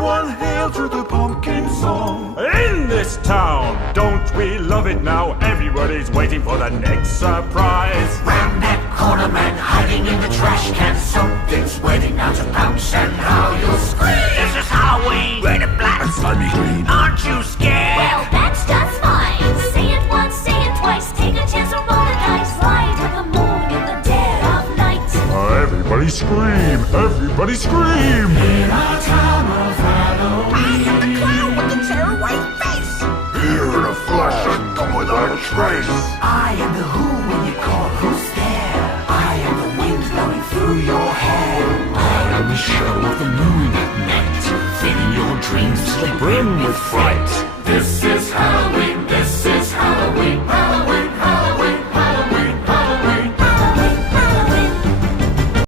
Everyone hail to the pumpkin song. In this town, don't we love it now? Everybody's waiting for the next surprise. Round that corner, man, hiding in the trash can. Something's waiting now to pounce, and how you'll scream. This is Halloween, red and black And slimy green. Aren't you scared? Well, that's just fine. Say it once, say it twice. Take a chance or roll the dice. Light of the moon in the dead of night. Everybody scream! Everybody scream! In our town of Halloween, I am the clown with the terror white face. Here in the flesh and gone without a trace. I am the who when you call who's there. I am the wind blowing through your hair. I am the shadow of the moon at night, filling your dreams to the brim with fright. This